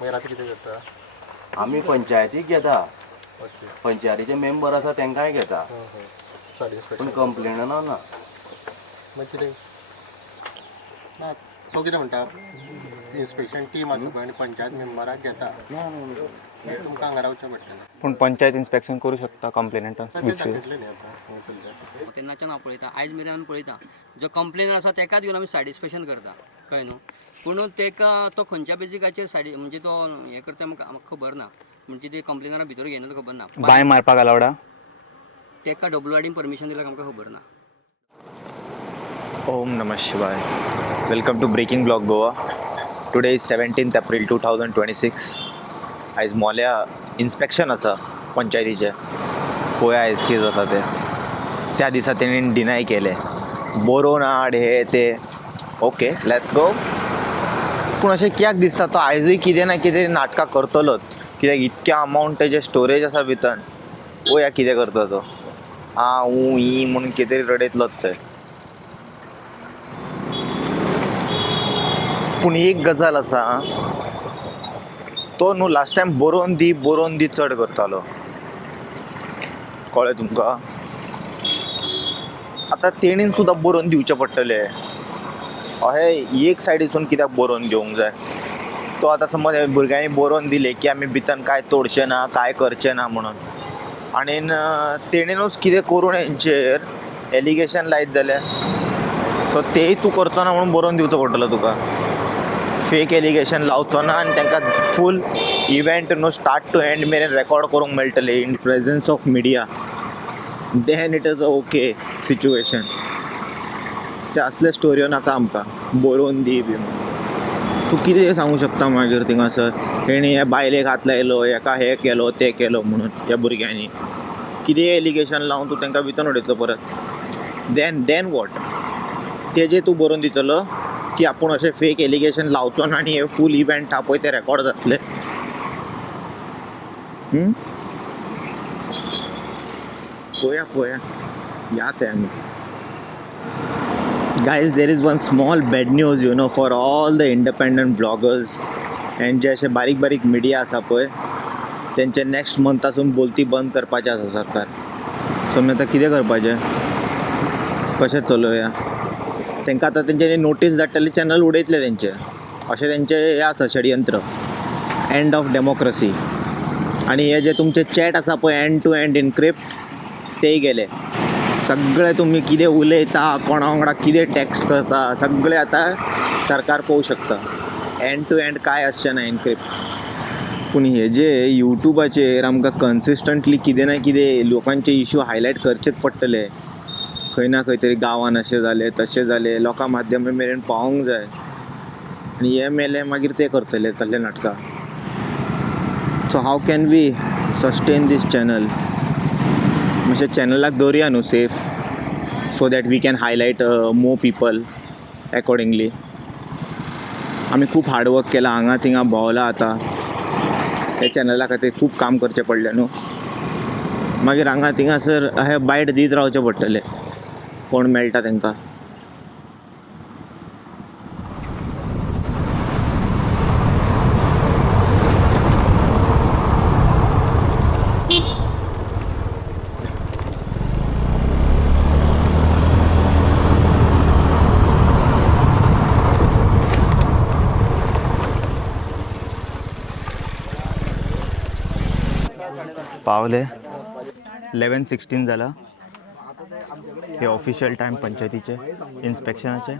मागीर आतां कितें करता? आमी पंचायतीक घेता, ओके. पंचायतीचे मेंबर आसा तांकांय घेता, सायड पूण इन्स्पेक्शन कंप्लेन ना. मागीर कितें ना तो कितें म्हणटा इन्स्पेक्शन टीम आसा पळय आनी पंचायत मेंबराक घेता मागीर तुमकां हांगा रावचें पडटलें. पण पंचायत इन्स्पेक्शन करू शकता कंप्लेनंटान तें दाखयतलें न्ही आतां सद्या. तेन्नाच्यान हांव पळयतां, आयज मेरेन हांव पळयतां जो कंप्लेन आसा तेकाच घेवन आमी सायड इन्स्पेक्शन करता, कळ्ळें न्हू. पूण तेका तो खंयच्या बेजिकाचेर सायड म्हणजे तो हें करता म्हाका खबर ना, म्हणजे ते कंप्लेनरा भितर घेयना तो खबर ना. बाय मारपाक अलावडा. तेका डब्ल्यूआरडीन परमिशन दिल्यार आमकां खबर ना. ओम नमः शिवाय. Welcome to breaking blog Goa. Today is 17th April 2026. आयज मोल्या इन्स्पेक्शन आसा पंचायतीचें. पळोवया आयज कितें जाता तें. त्या दिसा तेणीन डिनाय केलें, बरोवन हाड हे ते. Okay, let's go. पूण अशें कित्याक दिसता तो आयजूय कितें ना कितें नाटकां करतलोच, कित्याक इतक्या अमावंट तेजें स्टोरेज आसा भितर. पळोवया कितें करता तो. ई म्हणून कितें तरी रडयतलोच थंय. पूण एक गजाल आसा, तो न्हू लास्ट टायम बरोवन दी चड करतालो, कळ्ळें तुमकां. आतां तेणीन सुद्दां बरोवन दिवचें पडटलें. अशें एक सायडीसून कित्याक बरोवन दिवंक जाय. तो आतां समज भुरग्यांनी बरोवन दिलें की आमी भितर कांय तोडचें ना, कांय करचें ना म्हणून, आनी तेणीनूच कितें करून हेंचेर एलिगेशन लायत जाल्यार सो तेय तूं करचो ना म्हणून बरोवन दिवचो पडटलो तुका. फेक एलिगेशन लावचो ना आनी तांकां फूल इव्हेंट न्हू स्टार्ट टू एंड मेरेन रेकॉर्ड करूंक मेळटलें in presence of media. Then it is a okay situation. ते असले स्टोऱ्यो नाका आमकां, बरोवन दी बी म्हणून. तूं कितें सांगूं शकता मागीर थिंगासर तेणी हे बायलेक हात लायलो, हेका हे केलो ते केलो म्हणून. ह्या भुरग्यांनी कितें एलिगेशन लावन तूं तांकां भितर उडयतलो परत. Then what? तेजें तूं बरोवन दितलो की आपूण अशें फेक एलिगेशन लावचो ना आनी हे फूल इव्हेंट आहा पळय ते रेकॉर्ड जातले. पळोवया या ते आमी. Guys, there is one small bad news, for all the independent bloggers and जे असे बारीक मिडिया आसा पळय तेंचे नेक्स्ट मंथासून बोलती बंद करपाचें आसा सरकार. सो आमी आतां कितें करपाचें, कशें चलोवया. तांकां आतां तेंच्यांनी नोटीस धाडटले, चॅनल उडयतले तेंचे. अशें तेंचें हें आसा षडयंत्र. End of democracy. आनी हे जे तुमचे चॅट आसा पळय एंड टू एंड इनक्रिप्ट तेय गेले. सगळे तुम्ही कितें उलयता, कोणा वांगडा कितें टॅक्स करता, सगळें आतां सरकार पळोवंक शकता. एंड टू एंड कांय आसचें ना इनक्रिप्ट. पूण हे जे युट्यूबाचेर आमकां कन्सिस्टंटली कितें ना कितें लोकांचे इश्यू हायलायट करचेच पडटले. खंय ना खंय तरी गांवांत अशें जालें तशें जालें, लोकां माध्यमा मेरेन पावोंक जाय. आनी हे मेले मागीर ते करतले तसले नाटकां. So how can we sustain this channel? म्हणजे चॅनलाक दवरया न्हू safe, so that we can highlight more people accordingly. आमी खूब हार्डवर्क केला, हांगा थिंगा भोंवला. आतां हे चॅनला खातीर खूब काम करचें पडलें न्हू. मागीर हांगा थिंगासर अशें बायट दीत रावचें पडटलें कोण मेळटा तांकां. पावले 11:16 जाला. हे ऑफिशियल टायम पंचायतीचे इन्स्पेक्शनाचे.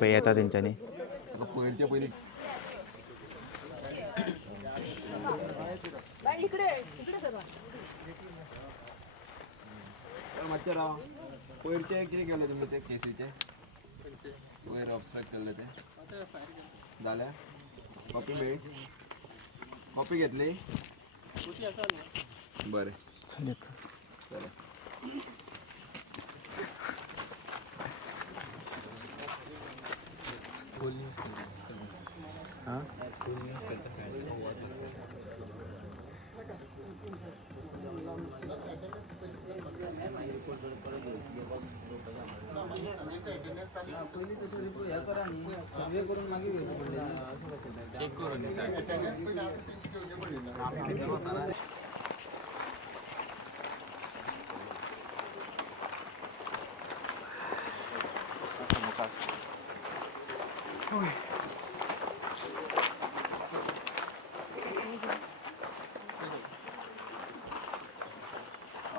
पळय येता तेंच्यांनी. पयरचे कितें केलें तुमी ते केसीचे वयर ऑब्स्ट्रक्ट केल्ले ते जालें. कॉपी मेळ्ळी, कॉपी घेतली. बरें चल.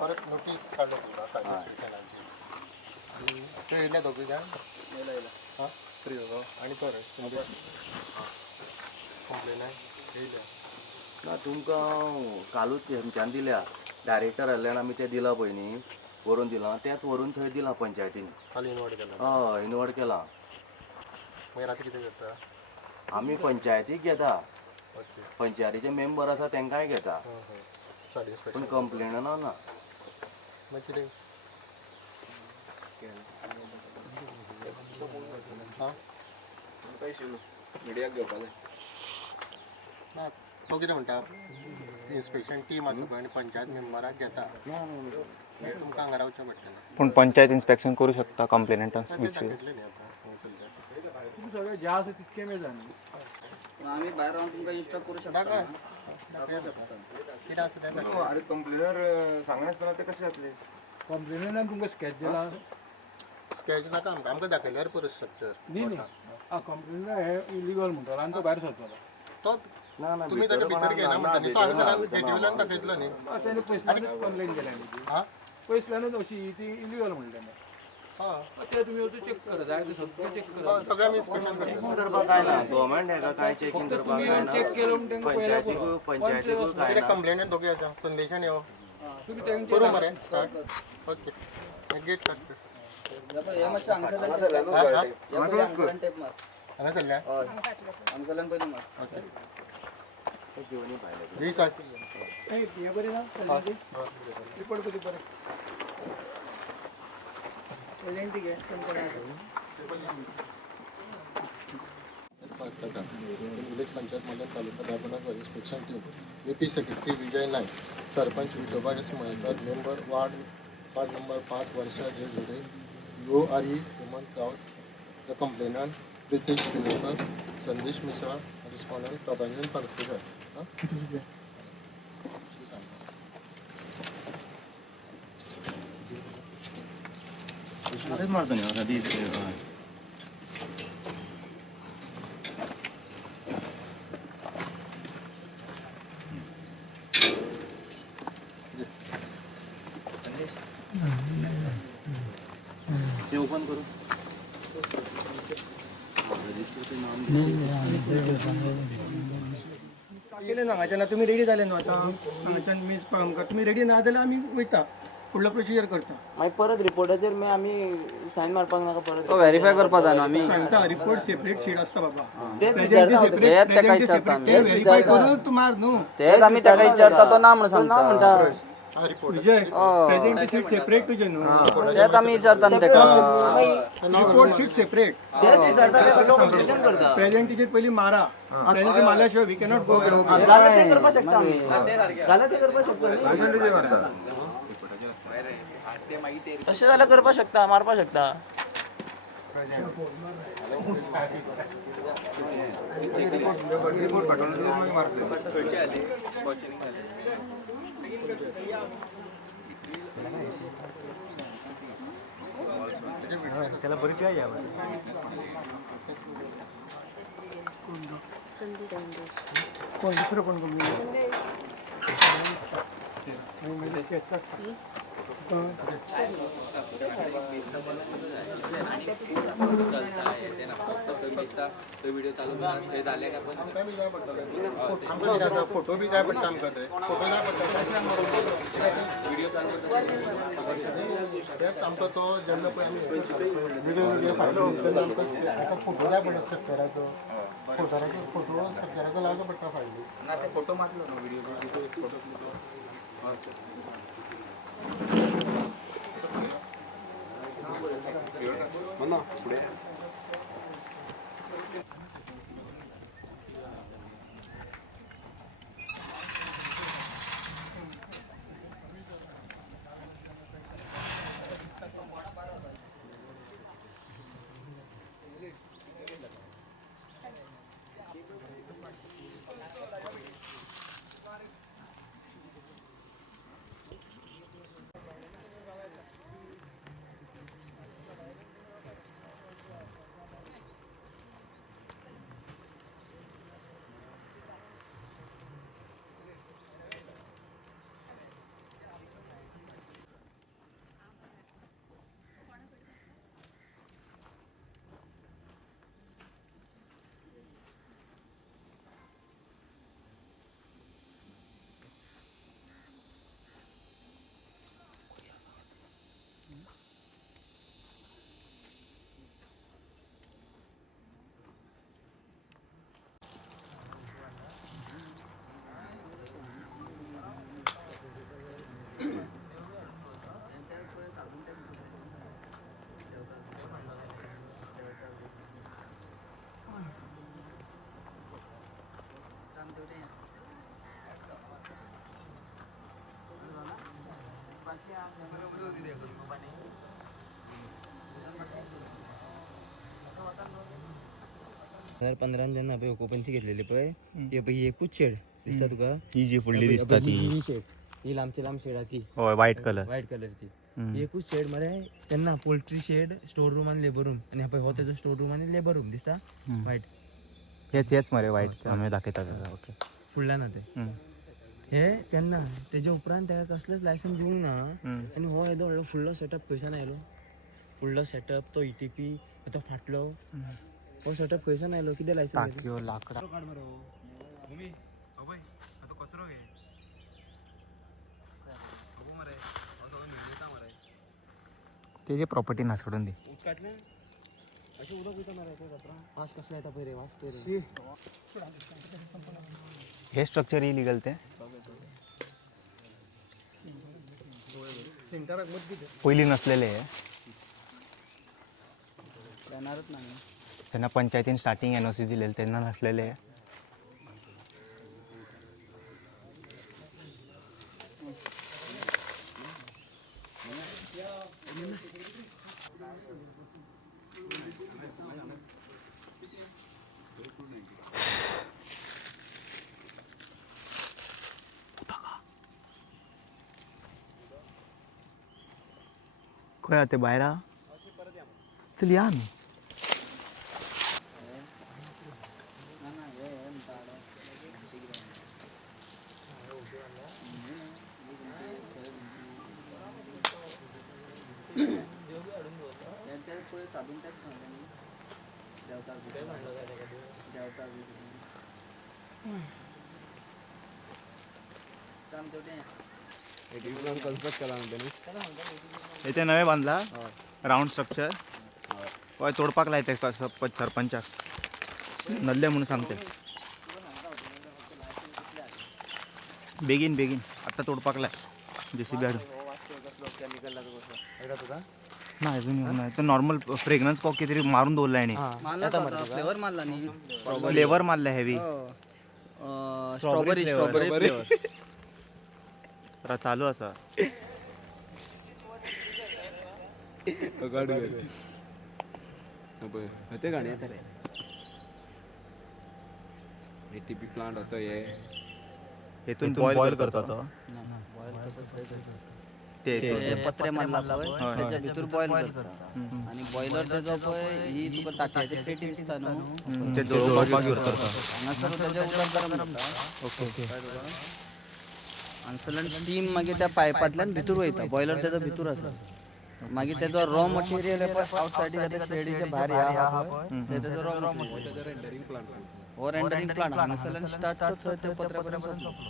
परत नोटीस काढलं तुला सॅटिस्फॅक्शनाची आणि ते येयल्या दोघी जाण हां फ्री हो आणि परत तुमचे कंप्लेन आहे येयल्या ना तुमकां कालूच हेंच्यान दिल्या डायरेक्टर आसल्यान आमी ते दिला पळय न्ही व्हरून दिला तेच व्हरून थंय दिला पंचायतीन खाली इन्वर्ट केला हय इनवर्ट केला मागीर आतां कितें करता आमी पंचायतीक घेता ओके पंचायतीचे मेंबर आसा तेंकांय घेता हां हां पूण सॅटिस्फॅक्शन कंप्लेन ना मागीर कितें हां मिडियाक घेवपा जाय ना तो कितें म्हणटा इन्स्पेक्शन टीम आसा पळय आनी पंचायत मेंबराक घेता मागीर तुमकां हांगा रावचें पडटलें पूण पंचायत इन्स्पेक्शन करू शकता कंप्लेनंटान तें दाखयतलें न्ही आतां हांगा सद्या सगळें जें आसा तितकें मेळ जाय आम्ही बाहेर राहून तुमकां इंस्ट्रक्ट करू शकता दाखय कितें आसा तें दाखय अरे कंप्लेनर सांगनासतना ते कशें जातलें कंप्लेनरान तुमकां स्केच दिला स्केच नाका आमकां दाखयल्यार पुरो स्ट्रक्चर न्ही न्ही कंप्लेनर हे इलिगल म्हणटलो आनी तो भायर सरतलो तो ना ना तुमी ताका भितर घेयना म्हणटा न्ही तो हांगासर गेटिवयल्यान दाखयतलो न्ही तेणे पयसल्यानूच कंप्लेन केल्या न्ही ती हां पयसल्यानूच अशी ती इलिगल म्हणलें हां ते तुमी वचून चेक करा जाय ते सगळें चेक करा सगळें आमी इन्स्पेक्शन करता चेकिंग करपाक काय ना गव्हर्मेंट हेका काय चेकिंग करपाक काय ना चेक केलो म्हणून तांकां पयल्या पुरो पंचायतीकूय काय कितें ना कंप्लेनीन दोगी येता संदेशान येवं तुमी तेंचे करूं मरे स्टार्ट ओके गेट काड हे मातशें हांगासरल्यान टेप मार हांगा सरल्या हांगासरल्यान पयलीं मार ओके घेवनी भायले वीस आठ हे बरें ना रिपोर्ट कधी बरें प्रेझेंट घे पास करता विलेज पंचायत मंडळ taluka Dabola inspection team VP secretary Vijay Naik sarpanch Vithoba S Mayekar member ward number 5 Varsha J Jhude URE Hemant Raus the complainant Pritesh Pilekar Sandesh Mishra respondent प्रभांजन पणसेकर अरेच मारतो न्ही आता दीस ते ओपन करू केले सांगायचे ना तुम्ही रेडी झाले न्हू आता हांगाच्यान मीस आमकां तुमी रेडी ना जाल्यार आमी वयता फुडलो प्रोसिजर करता मागीर परत रिपोर्टाचेर मागीर आमी सायन मारपाक नाका परत तो व्हेरीफाय करपा जाय न्हू आमी सांगता रिपोर्ट सेपरेट शीट आसता बाबा तेच प्रेझेंट विचारता तेच तेका विचारता आमी व्हेरीफाय करून तूं मार न्हू तेच आमी तेका विचारता तो ना म्हणून ना सांगता म्हणटा हा रिपोर्ट विजय प्रेझेंट शीट सेपरेट तुजे न्हू तेच आमी विचारता न्ही तेका रिपोर्ट शीट सेपरेट तेच विचारता तो कंप्लेन करता प्रेझेंट टीचर पयली मारा प्रेझेंट मारल्या शिवाय वी कॅनॉट गो जाल्यार ते करपाक शकता आमी जाल्यार ते करपाक शकता तशें जाल्यार करपाक शकता मारपाक शकता कोण दुसरं कोण कोण व्हिडिओ चालू ते झाले का पण फोटो बी जाय पडटा आमकां ते फोटो जाय पडटा व्हिडिओ चालू तेच आमकां तो जेन्ना पळय आमी व्हिडिओ फायलो तेन्ना आमकां फोटो जाय पडटा स्ट्रक्चराचो फोटो स्ट्रक्चराचो लागलो पडटा फायली ना ते फोटो मारलो ना व्हिडिओ जेन्ना पळय ओकुपन्सी घेतलेली पळय ती पळय ही एकूच शेड दिसता तुका ही जी फुडली दिसता ती ही शेड ही लांबची शेड आहे ती होय व्हाईट कलर व्हाईट कलरची ही एकूच शेड मध्ये त्यांना पोल्ट्री शेड स्टोर रूम आणि लेबर रूम आणि हा हो त्याचा स्टोर रूम आणि लेबर रूम दिसता व्हाईट हेच मरे व्हाईट आम्ही दाखयता ओके फुडल्या ना ते हे त्यांना त्याच्या उपरांत त्याला कसलंच लायसन दिवंक ना आणि हो येदो व्हडलो फुडलो सेटअप खंयसा आयलो फुडलो सेटअप तो ETP तो फाटलो हो सेटअप खंयसा आयलो कितें लायसन टाक्यो लाकडा तेजे प्रॉपर्टी ना सोडून दे वास कसला येता पळय रे वास पळय हे स्ट्रक्चर इलिगल ते पयली नसलेले हे त्यांना पंचायतीन स्टार्टिंग NOC दिलेले त्यांना नसलेले हे खंय ते भायर चल या आमी इथे नवे बांधला राऊंड स्ट्रक्चर होय तोडपाक लायते सरपंचाक नल्ले म्हणून सांगते बेगीन बेगीन आता तोडपाक लाय JCB हाडून ना अजून येऊन नाही तर नॉर्मल फ्रेग्रन्स कॉक किती मारून दवरला आणि फ्लेवर मारला नी फ्लेवर मारला हेवी स्ट्रॉबेरी फ्लेवर चालू असा ते गाणी ATP प्लांट होतो हे हेतून बॉईल करता तो ते पत्रे मारला पळय त्याच्या भितर बॉईल करता आणि बॉयलर त्याचा पळय ही तुका टाक्याची पेटी दिसता न्हू ते जळोवपाक यूज करता हांगासर त्याच्या उदक गरम जाता ओके हांगासरल्यान स्टीम मागीर त्या पायपांतल्यान भितर वयता बॉयलर त्याचा भितर आसा मागीर तेजो रॉ मटेरियल आउटसाइड त्या शेडीच्या भायर हा तेजो रॉ मटेरियल रेंडरिंग प्लांट हो रेंडरिंग प्लांट हांगासरल्यान स्टार्ट तो ते पत्र्यापर्यंत सोंपलो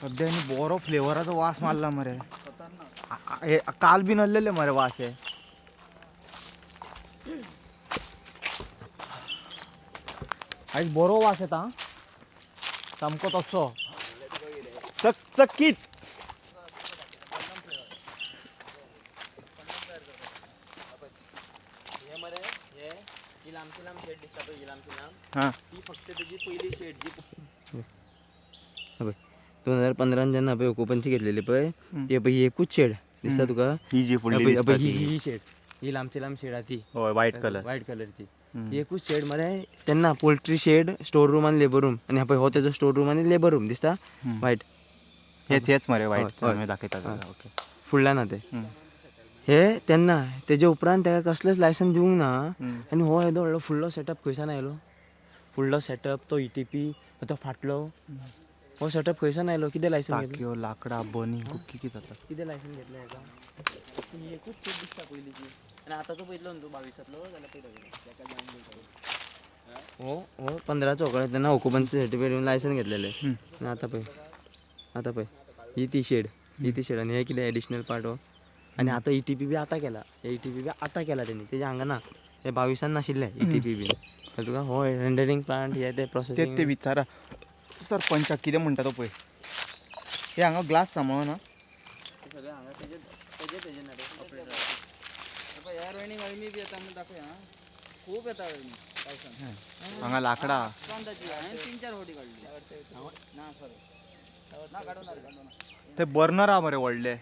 सध्या बरो फ्लेवराचो वास मारला मरे काल बी नसलेले मरे वास हे आयज बरो वास येता सामको तसो चकचकीत हां ती फक्त त्याची पहिली शेड जी 2015 जेन्ना पळय ओकुपन्सी घेतलेली पळय ती पळय ही एकूच शेड दिसता तुका ही जी फुडली दिसता ही शेड ही लांबची शेड आहे ती होय व्हाईट कलर व्हाईट कलरची ही एकूच शेड मध्ये त्यांना पोल्ट्री शेड स्टोर रूम आणि लेबर रूम आणि हा हो त्याचा स्टोर रूम आणि लेबर रूम दिसता व्हाईट हेच मरे व्हाईट आम्ही दाखयता ओके फुडल्या ना ते हे त्यांना त्याच्या उपरांत त्याला कसलंच लायसन दिवंक ना आणि हो येदो व्हडलो फुडलो सेटअप खंयसान आयलो फुडलो सेटअप तो ETP तो फाटलो हो सेटअप खंयसान आयलो कितें लायसन घेतलें टाक्यो लाकडा बनी कुक्की किती जाता कितें लायसन घेतलें हेका ही एकूच शेड दिसता पयलींची आणि आता तो पयतलो न्हू तूं 22तलो जाल्यार हो हो 15चो कळ्ळें तेन्ना ओकुपन्सी सर्टिफिकेट घेवन लायसन घेतलेलें आनी आतां पळय ही ती शेड आनी हे कितें एडिशनल पार्ट हो आनी आतां ETP बी आतां केला ETP बी आतां केला तेणी तेज्या हांगा ना हे 22 नाशिल्ले ETP बी तुका हो रेंडरिंग प्लांट हे ते प्रोसेसिंग ते विचारा सरपंचाक कितें म्हणटा तो पळय हे हांगा ग्लास सांबाळ ना सगळे हांगा तेजे ना रे ऑपरेटर ह्या रोयणी वाळमी बी येता म्हणून दाखय हा खूप येतात पावसानं हांगा लाकडा कांदाची हांवें 3-4 फावटी काडली ना सॉरी ना काडून ते बर्नर हा मरे व्हडले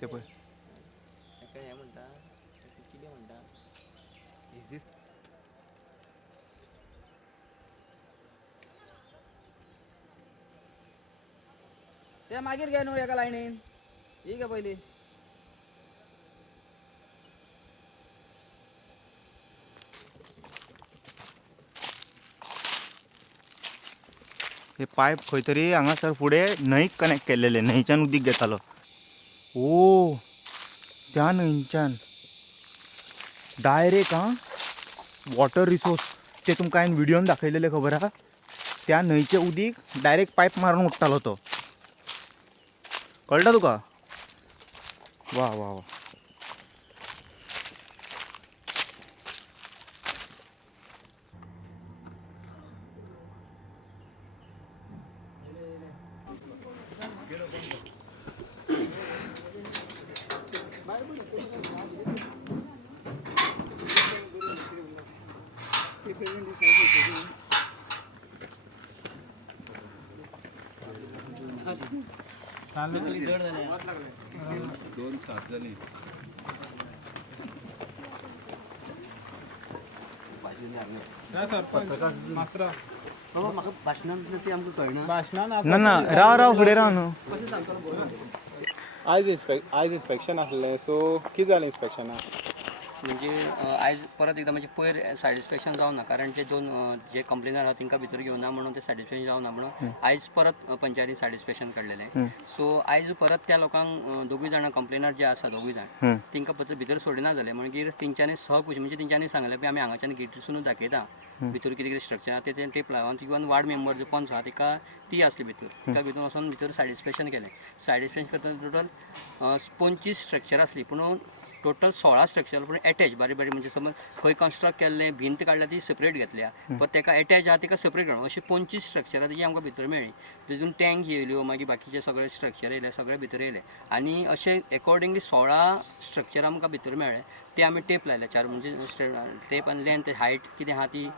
ते पळय हे म्हणटा कितें म्हणटा ते मागीर घे न्हू एका लायनीन ही घे पयली हे पायप खंय तरी हांगासर फुडें न्हंयक कनेक्ट केल्लेले न्हंयच्यान उदीक घेतालो ओ त्या न्हंयच्यान डायरेक्ट वॉटर रिसोर्स ते तुमकां हांवें व्हिडियोन दाखयलेले खबर आहा त्या न्हंयचे उदीक डायरेक्ट पायप मारून उडटालो तो कळटा तुका वा वा वा ना ना राव फुडें राव न्हू आयज इन्स्पेक्शन आसलें सो कितें जालें इन्स्पेक्शनाक म्हणजे आयज परत एकदा म्हणजे पयर सॅटिस्फॅक्शन जावना कारण ते दोन जे कंप्लेनर आहा तांकां भितर घेवना म्हणून ते सॅटिस्फॅक्शन जावना म्हणून आयज परत पंचायतीन सॅटिस्फॅक्शन काडलेलें सो आयज परत त्या लोकांक दोगूय जाणां कंप्लेनर जे आसा दोगूय जाण तांकां परत भितर सोडिना जालें मागीर तेंच्यांनी सहकुशी म्हणजे तेंच्यांनी सांगलें की आमी हांगाच्यान गेटीसूनच दाखयता भितर कितें कितें स्ट्रक्चर आहा ते टेप लावन इवन वार्ड मेंबर जो पंच आहा तिका ती आसली भितर तिका भितर वचून भितर सॅटिस्फॅक्शन केलें सॅटिस्फॅक्शन करतना टोटल 25 स्ट्रक्चर आसली पूण टोटल 16 स्ट्रक्चर पूण एटॅच बारीक बारीक म्हणजे समज खंय कन्स्ट्रक्ट केल्लें भिंत काडल्या ती सेपरेट घेतल्या पण तेका एटॅच आहा तिका सेपरेट काडून अशी 25 स्ट्रक्चरां तेजी आमकां भितर मेळ्ळी तितून टँक येयल्यो मागीर बाकीचे सगळे स्ट्रक्चर येयले सगळे भितर येयले आनी अशे एकॉर्डिंगली 16 स्ट्रक्चर आमकां भितर मेळ्ळे ते आमी टेप लायल्या चार म्हणजे टेप आनी लेंथ हायट कितें आहा ती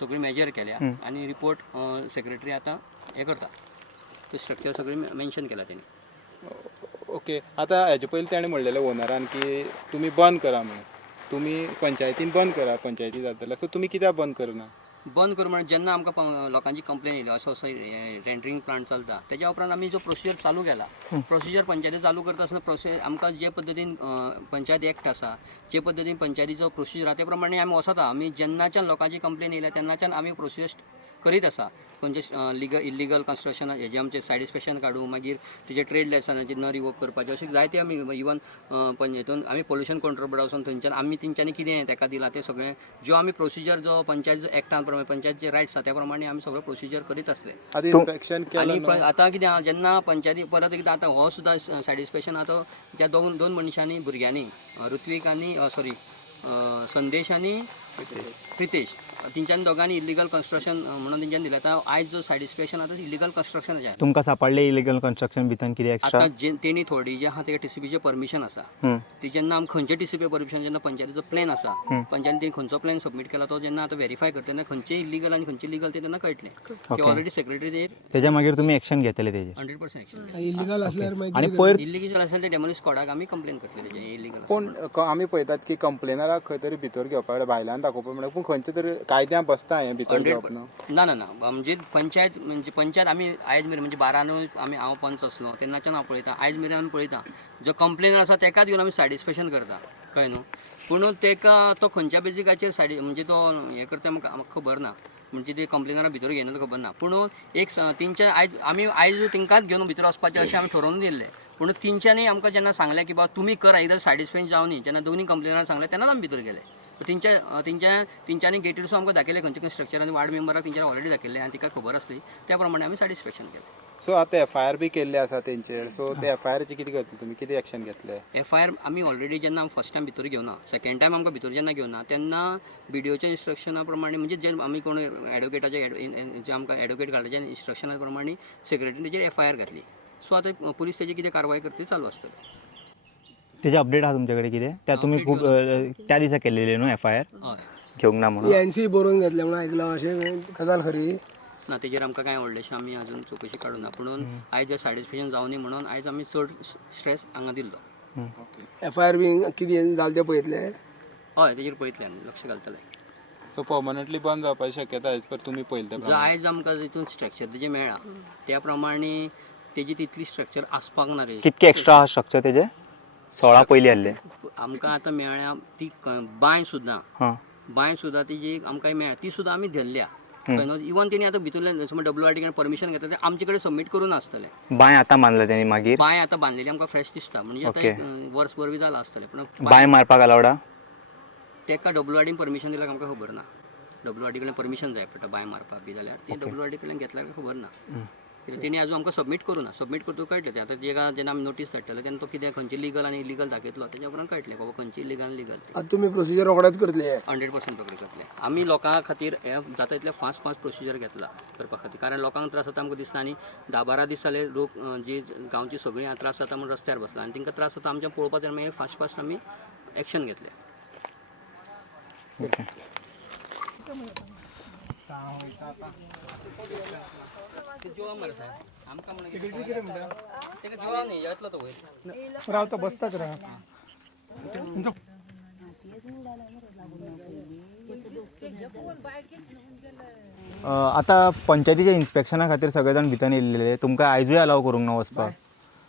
सगळी मेजर केल्या आनी रिपोर्ट सेक्रेटरी आतां हें करता ते स्ट्रक्चर सगळे मेन्शन केला तेणी ओके आतां हेजे पयलीं ताणें म्हणलेलें ओनरान की तुमी बंद करा म्हणून तुमी पंचायतीन बंद करा पंचायती जातले सो तुमी कित्याक बंद करना बंद करूं म्हणजे जेन्ना आमकां लोकांची कंप्लेन येयली असो असो रेंडरिंग प्लांट चलता तेज्या उपरांत आमी जो प्रोसिजर चालू केला प्रोसिजर पंचायती चालू करता आसतना प्रोसिजर आमकां जे पद्दतीन पंचायत एक्ट आसा जे पद्दतीन पंचायतीचो प्रोसिजर आहा ते प्रमाणे आमी वसता आमी जेन्नाच्यान लोकांची कंप्लेन येयल्या तेन्नाच्यान आमी प्रोसिजर करीत आसा खंयचे इल्लिगल कन्स्ट्रक्शन हेजे आमचे सॅटिस्फॅक्शन काडूं मागीर तेजे ट्रेड लायसन्साचे न रिवोक करपाचे अशें जायते आमी इवन पंचायतीन आमी पोल्युशन कंट्रोल बोर्डा वचून थंयच्यान आमी तेंच्यांनी कितें ताका दिलां तें सगळें जो आमी प्रोसिजर जो पंचायत एक्टा प्रमाणे पंचायतचे रायट्स आसा त्या प्रमाणे आमी सगळें प्रोसिजर करीत आसले आनी आतां कितें आहा जेन्ना पंचायती परत एकदां आतां हो सुद्दां सॅटिस्फॅक्शन आतां त्या दोन मनशांनी भुरग्यांनी ऋत्वीक आनी सॉरी संदेश आनी प्रितेश तेंच्यांनी दोगांनी इल्लिगल कन्स्ट्रक्शन म्हणून तेंच्यांनी दिलें आतां आयज जो सॅटिस्फॅक्शन आतां इल्लिगल कन्स्ट्रक्शनाचें तुमकां सापडले इलिगल कन्स्ट्रक्शन भितर कितें एक्स्ट्रा आतां तेणी थोडी जे आहा तेका टीसीपीचें परमिशन आसा ती जेन्ना आमी खंयचे टीसीपी परमिशन जेन्ना पंचायतीचो प्लॅन आसा पंचायतीन तेणी खंयचो प्लॅन सबमीट केला तो जेन्ना आतां व्हेरीफाय करता तेन्ना खंयचे इल्लिगल आनी खंयचे लिगल ते तेन्ना कळटलें की ऑलरेडी सेक्रेटरी तेज्या मागीर तुमी एक्शन घेतले तेजे 100% एक्शन इलिगल आसल्यार आनी पयर इल्लिगल असेल ते डेमोलिश स्क्वॉडाक आमी कंप्लेन करतले तेजे इल्लिगल पूण आमी पळयतात की कंप्लेनराक खंय तरी भितर घेवपा कडेन भायल्यान दाखोवपा म्हणल्यार पूण खंयचे तरी कायद्यान बसता हें भितर घेवप न्हू ना म्हणजे पंचायत आमी आयज मेरेन म्हणजे 12 न्हू आमी हांव पंच आसलो तेन्नाच्यान हांव पळयता आयज मेरेन हांव पळयता जो कंप्लेनर आसा तेकाच घेवन आमी सॅटिस्फॅक्शन करता कळ्ळें न्हू पूण तेका तो खंयच्या बेजिकाचेर म्हणजे तो हें करता म्हाका खबर ना म्हणजे ते कंप्लेनरा भितर घेयना तो खबर ना पूण एक तेंच्या आयज तेंकांच घेवन भितर वचपाचें अशें आमी ठरोवन दिल्लें पूण तेंच्यांनी आमकां जेन्ना सांगलें की बाबा तुमी करा एकदां सॅटिस्फॅक्शन जावं न्ही जेन्ना दोनी कंप्लेनरान सांगलें तेन्नाच आमी भितर गेले तेंच्यांनी गेटीरसून आमकां दाखयलें खंयचे खंय स्ट्रक्चर आनी वार्ड मेंबराक तेंच्यांनी ऑलरेडी दाखयलें आनी तिका खबर आसली त्या प्रमाणे आमी सॅटिस्फॅक्शन केलें सो आतां FIR बी केल्ले आसा तेंचेर सो ते FIRची कितें करतले तुमी कितें एक्शन घेतले FIR आमी ऑलरेडी जेन्ना फर्स्ट टायम भितर घेवना सेकंड टायम आमकां भितर जेन्ना घेवना तेन्ना BDOच्या इन्स्ट्रक्शना प्रमाणे म्हणजे जे आमी कोण एडवोकेटाचे जे आमकां एडवोकेट घालपाच्या इन्स्ट्रक्शना प्रमाणे सेक्रेटरीन तेजेर FIR घातली सो आतां पुलीस तेजी कितें कारवाय करता ती चालू आसतली तेजे अपडेट आहा तुमच्याकडे कितें त्या तुम्ही खूप त्या दिसा केलेले न्हू FIR हय घेवंक ना म्हणून NC बरोवन घेतले म्हणून आयकलां अशें गजाल खरी ना तेजेर आमकां कांय व्हडलेशें आमी अजून चवकशी काडूं ना पूण आयज जे सॅटिस्फॅक्शन जावं न्ही म्हणून आयज आमी चड स्ट्रेस हांगा दिल्लो FIR बी कितें जालें तें पळयतले हय तेजेर पळयतले आमी लक्ष घालतले सो पर्मनंटली बंद जावपाची शक्यता हेज पर तुमी पळयता जो आयज आमकां जितून स्ट्रक्चर तेजें मेळ्ळा त्या प्रमाणे तेजी तितली स्ट्रक्चर आसपाक ना रे कितके एक्स्ट्रा आहा स्ट्रक्चर तेजे 16 पयलीं आहले आमकां आतां मेळ्ळ्या ती बांय सुद्दां हां तेजी आमकां मेळ्ळ्या ती सुद्दां आमी धरल्या इवन तेणी आतां भितरल्यान समज WRT कडे परमिशन घेता ते आमचे कडेन सबमीट करून आसतले बांय आतां बांदला तेणी मागीर बांय आतां बांदलेली आमकां फ्रेश दिसता म्हणजे आतां एक वर्सभर बी जाला आसतलें पूण बांय मारपाक अलावडा तेका WRT परमिशन दिल्यार आमकां खबर ना WRT कडल्यान परमिशन जाय पडटा बांय मारपाक बी जाल्यार ती WRT कडल्यान घेतल्यार खबर ना कित्याक तेणी आजून आमकां सबमीट करूं ना सबमीट करतकच कळटलें तें आतां जेन्ना आमी नोटीस धाडटले तेन्ना तो कितें खंयची लिगल आनी इलिगल दाखयतलो तेच्या उपरांत कळटलें बाबा खंयची इलिगल आनी लिगल आतां तुमी प्रोसिजर रोखडेच करतले 100% रोखडें करतले आमी लोकां खातीर जाता तितले फास्ट प्रोसिजर घेतला करपा खातीर कारण लोकांक त्रास जाता आमकां दिसता आनी 10-12 दीस जाले लोक जी गांवची सगळीं त्रास जाता म्हणून रस्त्यार बसला आनी तांकां त्रास जाता आमच्या पळोवपाचें मागीर फास्ट आमी एक्शन घेतलें रावता बसताच राहा आता पंचायतीच्या इन्स्पेक्शना खातीर सगळे जाण भितर येयल्ले तुमकां आयजूय अलाव करूंक ना वचपाक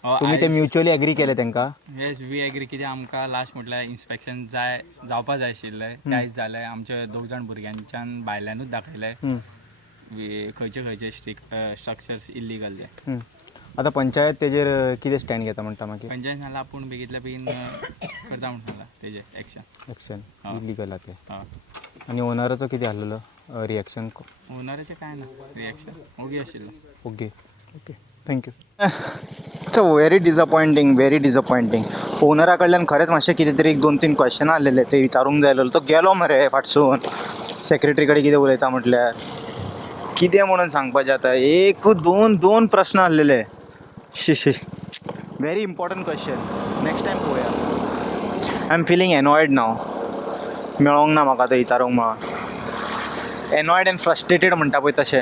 तुम्ही ते म्युच्युअली एग्री केले तांकां येस वी एग्री कित्याक आमकां लास्ट म्हटल्यार इन्स्पेक्शन जावपा जाय आशिल्लें कांयच जालें आमचे 2 जाण भुरग्यांच्यान भायल्यानूच दाखयले खंयचे स्ट्रक्चर्स इल्लीगल जे आतां पंचायत तेजेर कितें स्टँड घेता म्हणटा मागीर पंचायत नाल्यार आपूण बेगीतल्या बेगीन करता म्हणटा तेजें एक्शन इल्लीगल आहा तें आनी ओनराचो कितें आसलेलो रिएक्शन ओनराचें कांय ना रिएक्शन ओगी आशिल्लो ओके थँक्यू इट्स व्हेरी डिसअपॉयंटींग ओनरा कडल्यान खरेंच मातशें कितें तरी 2-3 क्वेश्चन आसलेले ते विचारूंक जाय आसलेलो तो गेलो मरे फाटसून सेक्रेटरी कडेन कितें उलयता म्हटल्यार कितें म्हणून सांगपाचें आतां 1-2 प्रश्न आसलेले she very important question next time पळोवया आय एम फिलींग एनॉयड नाव मेळोंक ना म्हाका ते विचारूंक म्हणून एनॉयड एंड फ्रस्ट्रेटेड म्हणटा पळय तशें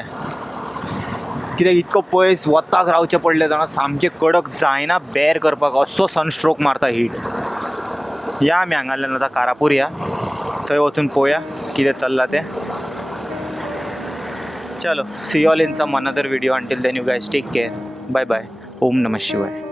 कित्याक इतको पयस वताक रावचें पडलें जाणा सामकें कडक जायना बेर करपाक असो सनस्ट्रोक मारता हीट या आमी हांगाल्यान आतां कारापूर या थंय वचून पळोवया कितें चल्लां तें चलो see all in some another video until then you guys take care bye bye ओम नमः शिवाय